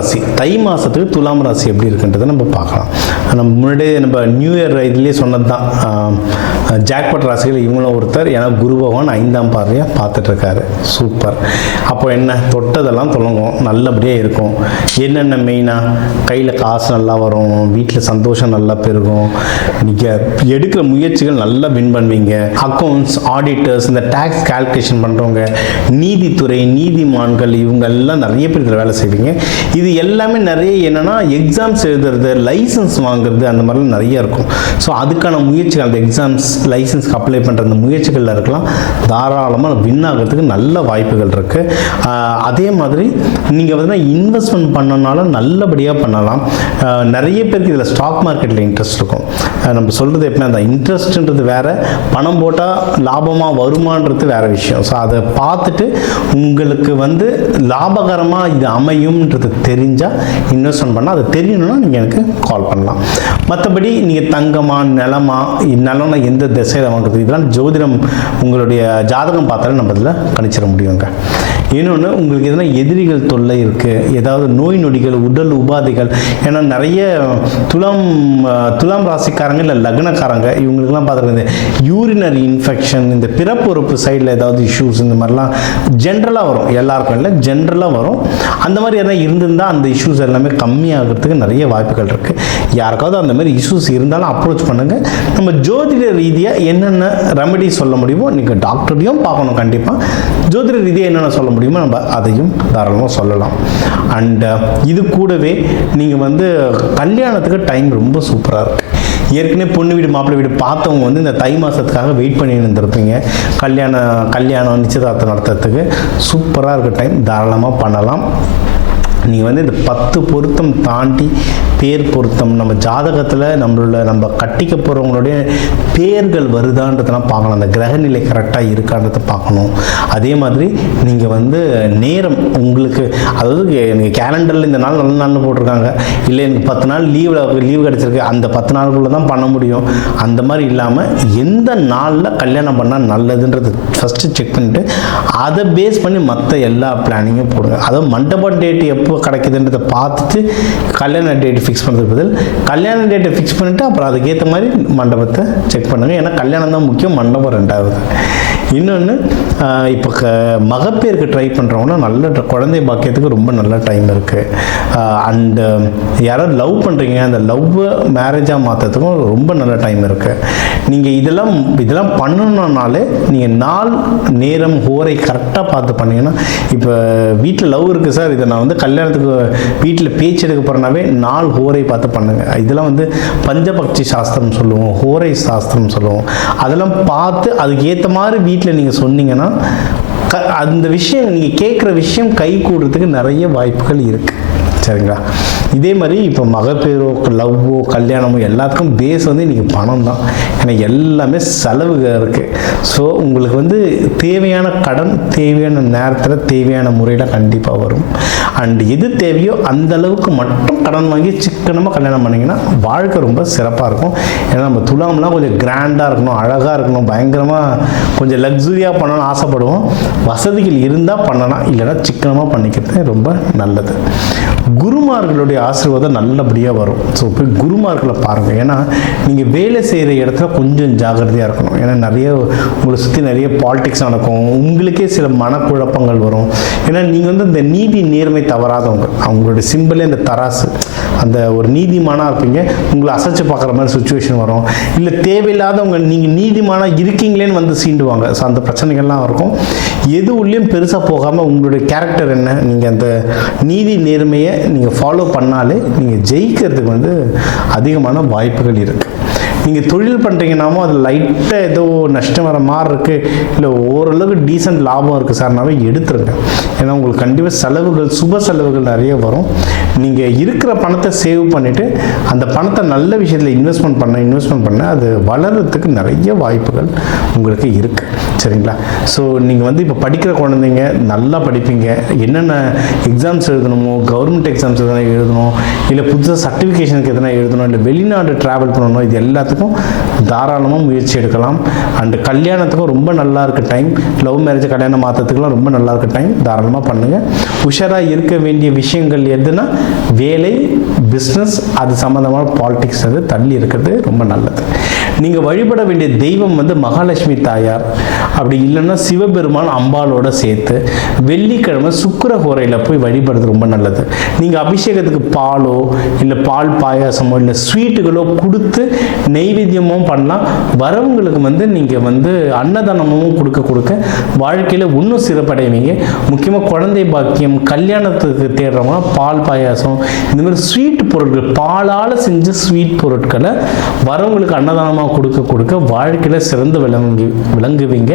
ராசி தை மாதத்துக்கு துலாம் ராசி எப்படி இருக்குன்றதை நம்ம பார்க்கலாம். நம்ம முன்னாடியே நம்ம நியூ இயர் இதுலேயே சொன்னது தான், ஜாக்பாட் ராசிகள் இவங்களும் ஒருத்தர். ஏன்னா குரு பகவான் 5ஆம் பார்வையாக பார்த்துட்ருக்காரு. சூப்பர். அப்போ என்ன, தொட்டதெல்லாம் தொடங்கும், நல்லபடியாக இருக்கும். என்னென்ன மெயினாக, கையில் காசு நல்லா வரும், வீட்டில் சந்தோஷம் நல்லா பெருகும், நீங்கள் எடுக்கிற முயற்சிகள் நல்லா வின் பண்ணுவீங்க. அக்கௌண்ட்ஸ், ஆடிட்டர்ஸ், இந்த டேக்ஸ் கால்குலேஷன் பண்ணுறவங்க, நீதித்துறை, நீதிமான்கள், இவங்க எல்லாம் நிறைய பேர் இதில் வேலை செய்வீங்க. இது எல்லாமே நிறைய என்னென்னா எக்ஸாம்ஸ் எழுதுறது, லைசன்ஸ் வாங்குறது, அந்த மாதிரிலாம் நிறைய இருக்கும். ஸோ அதுக்கான முயற்சிகள், அந்த எக்ஸாம்ஸ் லைசன்ஸ்க்கு அப்ளை பண்ணுற அந்த முயற்சிகளில் இருக்கலாம். தாராளமாக வின் ஆகிறதுக்கு நல்ல வாய்ப்புகள் இருக்குது. அதே மாதிரி நீங்கள் வந்து இன்வெஸ்ட்மெண்ட் பண்ணனால நல்லபடியாக பண்ணலாம். நிறைய பேருக்கு இதில் ஸ்டாக் மார்க்கெட்டில் இன்ட்ரெஸ்ட் இருக்கும். நம்ம சொல்கிறது எப்படின்னா, அந்த இன்ட்ரெஸ்ட்ன்றது வேறு, பணம் போட்டால் லாபமாக வருமானது வேறு விஷயம். ஸோ அதை பார்த்துட்டு உங்களுக்கு வந்து லாபகரமாக இது அமையும்ன்றது தெரிஞ்சால் இன்வெஸ்ட்மெண்ட் பண்ணால், அது தெரியணும்னா நீங்கள் எனக்கு கால் பண்ணலாம். மற்றபடி நீங்கள் தங்கமா, நிலம்னா எந்த திசையில் வாங்குறது, இதெல்லாம் ஜோதிடம் உங்களுடைய ஜாதகம் பார்த்தாலே நம்ம இதில் கணிச்சிட முடியுங்க. இன்னொன்று, உங்களுக்கு எதனா எதிரிகள் தொல்லை இருக்குது, ஏதாவது நோய் நொடிகள், உடல் உபாதைகள். ஏன்னா நிறைய துலாம் ராசிக்காரங்க இல்லை லக்னக்காரங்க இவங்களுக்குலாம் பார்த்துருக்க யூரினரி இன்ஃபெக்ஷன், இந்த பிறப்புறுப்பு சைடில் ஏதாவது இஷ்யூஸ், இந்த மாதிரிலாம் ஜென்ரலாக வரும். எல்லாருக்கும் இல்லை, ஜென்ரலாக வரும். அந்த மாதிரி எதனா இருந்திருந்தால் அந்த இஷ்யூஸ் எல்லாமே கம்மியாகிறதுக்கு நிறைய வாய்ப்புகள் இருக்குது. யாருக்காவது அந்த மாதிரி இஷ்யூஸ் இருந்தாலும் அப்ரோச் பண்ணுங்கள். நம்ம ஜோதிட ரீதியாக என்னென்ன ரெமெடி சொல்ல முடியுமோ, நீங்கள் டாக்டரையும் பார்க்கணும் கண்டிப்பாக, ஜோதிட ரீதியாக என்னென்ன சொல்ல முடியுமோ நம்ம அதையும் தாராளமாக சொல்லலாம். அண்ட் இது கூடவே நீங்கள் வந்து கல்யாணத்துக்கு டைம் ரொம்ப சூப்பராக இருக்குது. ஏற்கனவே பொண்ணு வீடு மாப்பிள்ளை வீடு பார்த்தவங்க வந்து இந்த தை மாதத்துக்காக வெயிட் பண்ணி இருந்திருப்பீங்க. கல்யாணம் நிச்சயதார்த்தம் நடத்துறதுக்கு சூப்பராக இருக்க டைம், தாராளமாக பண்ணலாம். நீங்கள் வந்து இந்த 10 பொருத்தம் தாண்டி பேர் பொருத்தம், நம்ம ஜாதகத்தில் நம்ம கட்டிக்க போகிறவங்களுடைய பேர்கள் வருதான்றதெல்லாம் பார்க்கணும். அந்த கிரகநிலை கரெக்டாக இருக்கான்றதை பார்க்கணும். அதே மாதிரி நீங்கள் வந்து நேரம் உங்களுக்கு, அதாவது எனக்கு கேலண்டரில் இந்த நாள் நல்ல நாள்னு போட்டிருக்காங்க, இல்லை எனக்கு 10 நாள் லீவு கிடச்சிருக்கு, அந்த 10 நாளுக்குள்ளே தான் பண்ண முடியும். அந்த மாதிரி இல்லாமல் எந்த நாளில் கல்யாணம் பண்ணால் நல்லதுன்றது ஃபஸ்ட்டு செக் பண்ணிவிட்டு அதை பேஸ் பண்ணி மற்ற எல்லா பிளானிங்கும் போடுங்க. அதாவது மண்டப டேட் எப்போ கிடைக்குதுன்றதை பார்த்துட்டு கல்யாண டேட் ஃபிக்ஸ் பண்ணுறதுக்கு பதில் கல்யாண டேட்டை ஃபிக்ஸ் பண்ணிவிட்டு அப்புறம் அதுக்கேற்ற மாதிரி மண்டபத்தை செக் பண்ணுங்கள். ஏன்னா கல்யாணம் தான் முக்கியம், மண்டபம் ரெண்டாவது. இன்னொன்று, இப்போ மகப்பேருக்கு ட்ரை பண்ணுறவங்கன்னா நல்ல குழந்தை பாக்கியத்துக்கு ரொம்ப நல்ல டைம் இருக்குது. அண்டு யாராவது லவ் பண்ணுறீங்க, அந்த லவ்வை மேரேஜாக மாற்றுறதுக்கும் ரொம்ப நல்ல டைம் இருக்குது. நீங்கள் இதெல்லாம் பண்ணணுன்னாலே நீங்கள் நாள் நேரம் ஹோரை கரெக்டாக பார்த்து பண்ணிங்கன்னா, இப்போ வீட்டில் லவ் இருக்குது சார், இதை நான் வந்து கல்யாணத்துக்கு வீட்டில் பேச்சு எடுக்க போகிறேன்னாவே நாள் ஹோரை பார்த்து பண்ணுங்கள். இதெல்லாம் வந்து பஞ்சபக்ஷி சாஸ்திரம் சொல்லுவோம், ஹோரை சாஸ்திரம் சொல்லுவோம். அதெல்லாம் பார்த்து அதுக்கு ஏற்ற மாதிரி வீட்டில் நீங்கள் சொன்னீங்கன்னா அந்த விஷயம், நீங்கள் கேட்குற விஷயம் கை கூடுறதுக்கு நிறைய வாய்ப்புகள் இருக்குது. சரிங்களா? இதே மாதிரி இப்போ மகப்பேரோ, லவ்வோ, கல்யாணமோ எல்லாத்துக்கும் பேஸ் வந்து இன்றைக்கி பணம் தான். ஏன்னா எல்லாமே செலவுகள் இருக்குது. ஸோ உங்களுக்கு வந்து தேவையான கடன் தேவையான நேரத்தில் தேவையான முறையில் கண்டிப்பாக வரும். அண்ட் எது தேவையோ அந்த அளவுக்கு மட்டும் கடன் வாங்கி சிக்கனமாக கல்யாணம் பண்ணிங்கன்னா வாழ்க்கை ரொம்ப சிறப்பாக இருக்கும். ஏன்னா நம்ம துலாம்லாம் கொஞ்சம் கிராண்டாக இருக்கணும், அழகாக இருக்கணும், பயங்கரமாக கொஞ்சம் லக்ஸுரியாக பண்ணணும்னு ஆசைப்படுவோம். வசதிகள் இருந்தால் பண்ணலாம், இல்லைன்னா சிக்கனமாக பண்ணிக்கிறது ரொம்ப நல்லது. குருமார்களுடைய ஆசீர்வாதம் நல்லபடியாக வரும். ஸோ போய் குருமார்களை பாருங்கள். ஏன்னா நீங்கள் வேலை செய்கிற இடத்துல கொஞ்சம் ஜாகிரதையாக இருக்கணும். ஏன்னா நிறைய உங்களை சுற்றி நிறைய பாலிடிக்ஸ் நடக்கும், உங்களுக்கே சில மனக்குழப்பங்கள் வரும். ஏன்னா நீங்கள் வந்து இந்த நீதி நேர்மை தவறாதவங்க, அவங்களுடைய சிம்பிளே இந்த தராசு, அந்த ஒரு நீதிமானாக இருப்பீங்க, உங்களை அசைச்சு பார்க்குற மாதிரி சுச்சுவேஷன் வரும். இல்லை தேவையில்லாதவங்க நீங்கள் நீதிமானாக இருக்கீங்களேன்னு வந்து சீண்டுவாங்க. ஸோ அந்த பிரச்சனைகள்லாம் இருக்கும். எது உள்ளேயும் பெருசாக போகாமல் உங்களுடைய கேரக்டர் என்ன, நீங்கள் அந்த நீதி நேர்மையை நீங்கள் ஃபாலோ பண்ணாலே நீங்கள் ஜெயிக்கிறதுக்கு வந்து அதிகமான வாய்ப்புகள் இருக்குது. நீங்கள் தொழில் பண்ணுறீங்கன்னாமோ அது லைட்டாக ஏதோ நஷ்டம் வர மாதிரி இருக்குது, இல்லை ஓரளவுக்கு டீசென்ட் லாபம் இருக்குது சார்னாவே எடுத்துருங்க. ஏன்னா உங்களுக்கு கண்டிப்பாக செலவுகள், சுப செலவுகள் நிறைய வரும். நீங்கள் இருக்கிற பணத்தை சேவ் பண்ணிவிட்டு அந்த பணத்தை நல்ல விஷயத்தில் இன்வெஸ்ட்மெண்ட் பண்ண அது வளர்கிறதுக்கு நிறைய வாய்ப்புகள் உங்களுக்கு இருக்குது. சரிங்களா? ஸோ நீங்கள் வந்து இப்போ படிக்கிற குழந்தைங்க நல்லா படிப்பீங்க. என்னென்ன எக்ஸாம்ஸ் எழுதணுமோ, கவர்மெண்ட் எக்ஸாம்ஸ் எதனா எழுதணும், இல்லை புதுசாக சர்டிஃபிகேஷனுக்கு எதனா எழுதணும், இல்லை வெளிநாடு ட்ராவல் பண்ணணும், இது எல்லாத்தையும் கல்யாணத்துக்கும் தாராளமாக முயற்சி எடுக்கலாம். அண்டு கல்யாணத்துக்கும் ரொம்ப நல்லா இருக்க டைம், லவ் மேரேஜ் கல்யாணம் மாற்றத்துக்குலாம் ரொம்ப நல்லா இருக்க டைம், தாராளமாக பண்ணுங்கள். உஷாராக இருக்க வேண்டிய விஷயங்கள் எதுனா வேலை, பிஸ்னஸ், அது சம்மந்தமான பாலிடிக்ஸ் அது தள்ளி இருக்கிறது ரொம்ப நல்லது. நீங்கள் வழிபட வேண்டிய தெய்வம் வந்து மகாலட்சுமி தாயார், அப்படி இல்லைன்னா சிவபெருமான் அம்பாலோட சேர்த்து வெள்ளிக்கிழமை சுக்கிரஹோரையில் போய் வழிபடுறது ரொம்ப நல்லது. நீங்கள் அபிஷேகத்துக்கு பாலோ இல்லை பால் பாயாசமோ இல்லை ஸ்வீட்டுகளோ கொடுத்து நெய்வேத்தியமும் பண்ணலாம். வரவங்களுக்கு வந்து நீங்கள் வந்து அன்னதானமும் கொடுக்க வாழ்க்கையில் இன்னும் சிறப்படைவீங்க. முக்கியமாக குழந்தை பாக்கியம், கல்யாணத்துக்கு தேடுறவங்க பால் பாயாசம், இந்த மாதிரி ஸ்வீட் பொருட்கள், பாலால் செஞ்ச ஸ்வீட் பொருட்களை வரவங்களுக்கு அன்னதானமாக கொடுக்க வாழ்க்கையில் சிறந்து விளங்குவீங்க.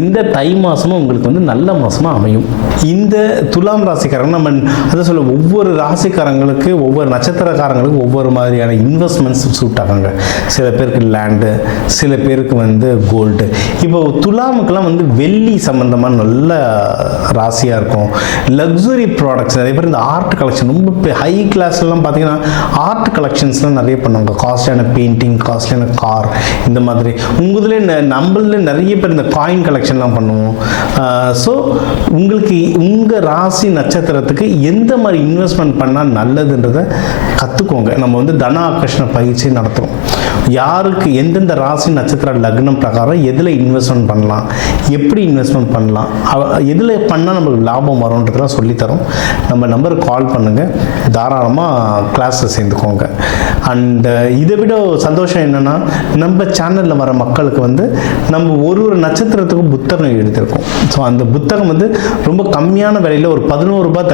இந்த தை மாதமும் உங்களுக்கு வந்து நல்ல மாதமாக அமையும். இந்த துலாம் ராசிக்காரங்க நம்ம அதை சொல்ல, ஒவ்வொரு ராசிக்காரங்களுக்கு ஒவ்வொரு நட்சத்திரக்காரங்களுக்கு ஒவ்வொரு மாதிரியான இன்வெஸ்ட்மெண்ட்ஸ் சூட் ஆகாங்க. சில பேருக்கு லேண்டு, சில பேருக்கு வந்து கோல்டு. இப்போ துலாமுக்கெல்லாம் வந்து வெள்ளி சம்பந்தமாக நல்ல ராசியாக இருக்கும். லக்ஸுரி ப்ராடக்ட்ஸ் நிறைய பேர், இந்த ஆர்ட் கலெக்ஷன் ரொம்ப ஹை கிளாஸ்லாம் பார்த்தீங்கன்னா ஆர்ட் கலெக்ஷன்ஸ்லாம் நிறைய பண்ணுவாங்க. காஸ்ட்லியான பெயிண்டிங், காஸ்ட்லியான கார், இந்த மாதிரி உங்களுதுலேயே நம்மள நிறைய பேர் இந்த காயின் கலெக்ஷன்லாம் பண்ணுவோம். ஸோ உங்களுக்கு உங்கள் ராசி நட்சத்திரத்துக்கு எந்த மாதிரி இன்வெஸ்ட்மெண்ட் பண்ணால் நல்லதுன்றதை கற்றுக்கோங்க. நம்ம வந்து தன ஆகர்ஷண பயிற்சி நடத்துகிறோம். யாருக்கு எந்தெந்த ராசி நட்சத்திர லக்னம் பிரகாரம் எதில் இன்வெஸ்ட்மெண்ட் பண்ணலாம், எப்படி இன்வெஸ்ட்மெண்ட் பண்ணலாம், எதில் பண்ணால் நம்மளுக்கு லாபம் வரும்ன்றதெல்லாம் சொல்லித்தரோம். நம்ம நம்பருக்கு கால் பண்ணுங்கள், தாராளமாக கிளாஸில் சேர்ந்துக்கோங்க. அண்டு இதை விட சந்தோஷம் என்னென்னா, நம்ம சேனலில் வர மக்களுக்கு வந்து நம்ம ஒரு நட்சத்திரத்துக்கும் புத்தகம் எழுதியிருக்கோம். ஸோ அந்த புத்தகம் வந்து ரொம்ப கம்மியான விலையில் ஒரு 11 ரூபாய்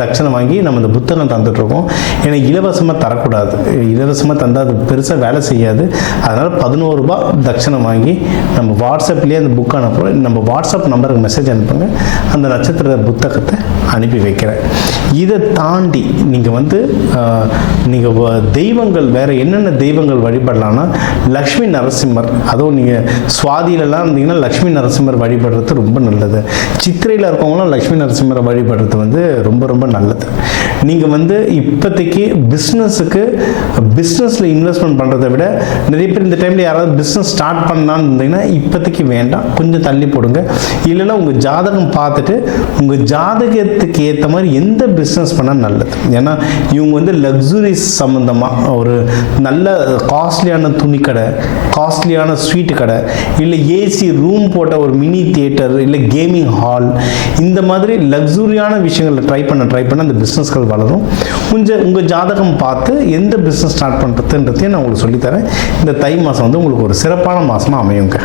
தட்சணை வாங்கி நம்ம அந்த புத்தகம் தந்துட்டுருக்கோம். ஏன்னா இலவசமாக தரக்கூடாது, இலவசமாக தந்தால் அது பெருசாக வேலை செய்யாது. அதனால் 11 ரூபாய் தட்சணை வாங்கி நம்ம வாட்ஸ்அப்லேயே அந்த புக் அனுப்புகிறோம். நம்ம வாட்ஸ்அப் நம்பருக்கு மெசேஜ் அனுப்புங்க, அந்த நட்சத்திர புத்தகத்தை அனுப்பி வைக்கிறேன். இதை தாண்டி நீங்கள் வந்து நீங்கள் தெய்வங்கள் வேறு என்னென்ன தெய்வங்கள் வழிபடலான்னா, லக்ஷ்மி நரசிம்மர், அதுவும் நீங்கள் சுவாதியிலலாம் இருந்தீங்கன்னா லக்ஷ்மி நரசிம்மர் வழிபடுறது ரொம்ப நல்லது. சித்திரையில் இருக்கவங்களாம் லக்ஷ்மி நரசிம்மரை வழிபடுறது வந்து ரொம்ப ரொம்ப நல்லது. நீங்கள் வந்து இப்போதைக்கு பிஸ்னஸில் இன்வெஸ்ட்மெண்ட் பண்ணுறதை விட நிறைய பேர் இந்த டைமில் யாராவது பிஸ்னஸ் ஸ்டார்ட் பண்ணலான்னு இருந்தீங்கன்னா இப்போதைக்கு வேண்டாம், கொஞ்சம் தள்ளி போடுங்க. இல்லைன்னா உங்கள் ஜாதகம் பார்த்துட்டு உங்கள் ஜாதகத்துக்கு ஏற்ற மாதிரி எந்த பிஸ்னஸ் பண்ணால் நல்லது. ஏன்னா இவங்க வந்து லக்ஸுரிஸ் சம்மந்தமாக ஒரு நல்ல காஸ்ட்லியான துணி கடை, காஸ்ட்லியான ஸ்வீட்டு கடை, இல்லை ஏசி ரூம் போட்ட ஒரு மினி தியேட்டர், இல்லை கேமிங் ஹால், இந்த மாதிரி லக்ஸுரியான விஷயங்களை ட்ரை பண்ண அந்த பிஸ்னஸ்கள் வளரும். உங்கள் ஜாதகம் பார்த்து எந்த பிஸ்னஸ் ஸ்டார்ட் பண்ணுறதுன்றதையும் நான் உங்களுக்கு சொல்லித்தரேன். இந்த தை மாதம் வந்து உங்களுக்கு ஒரு சிறப்பான மாதமாக அமையுங்க.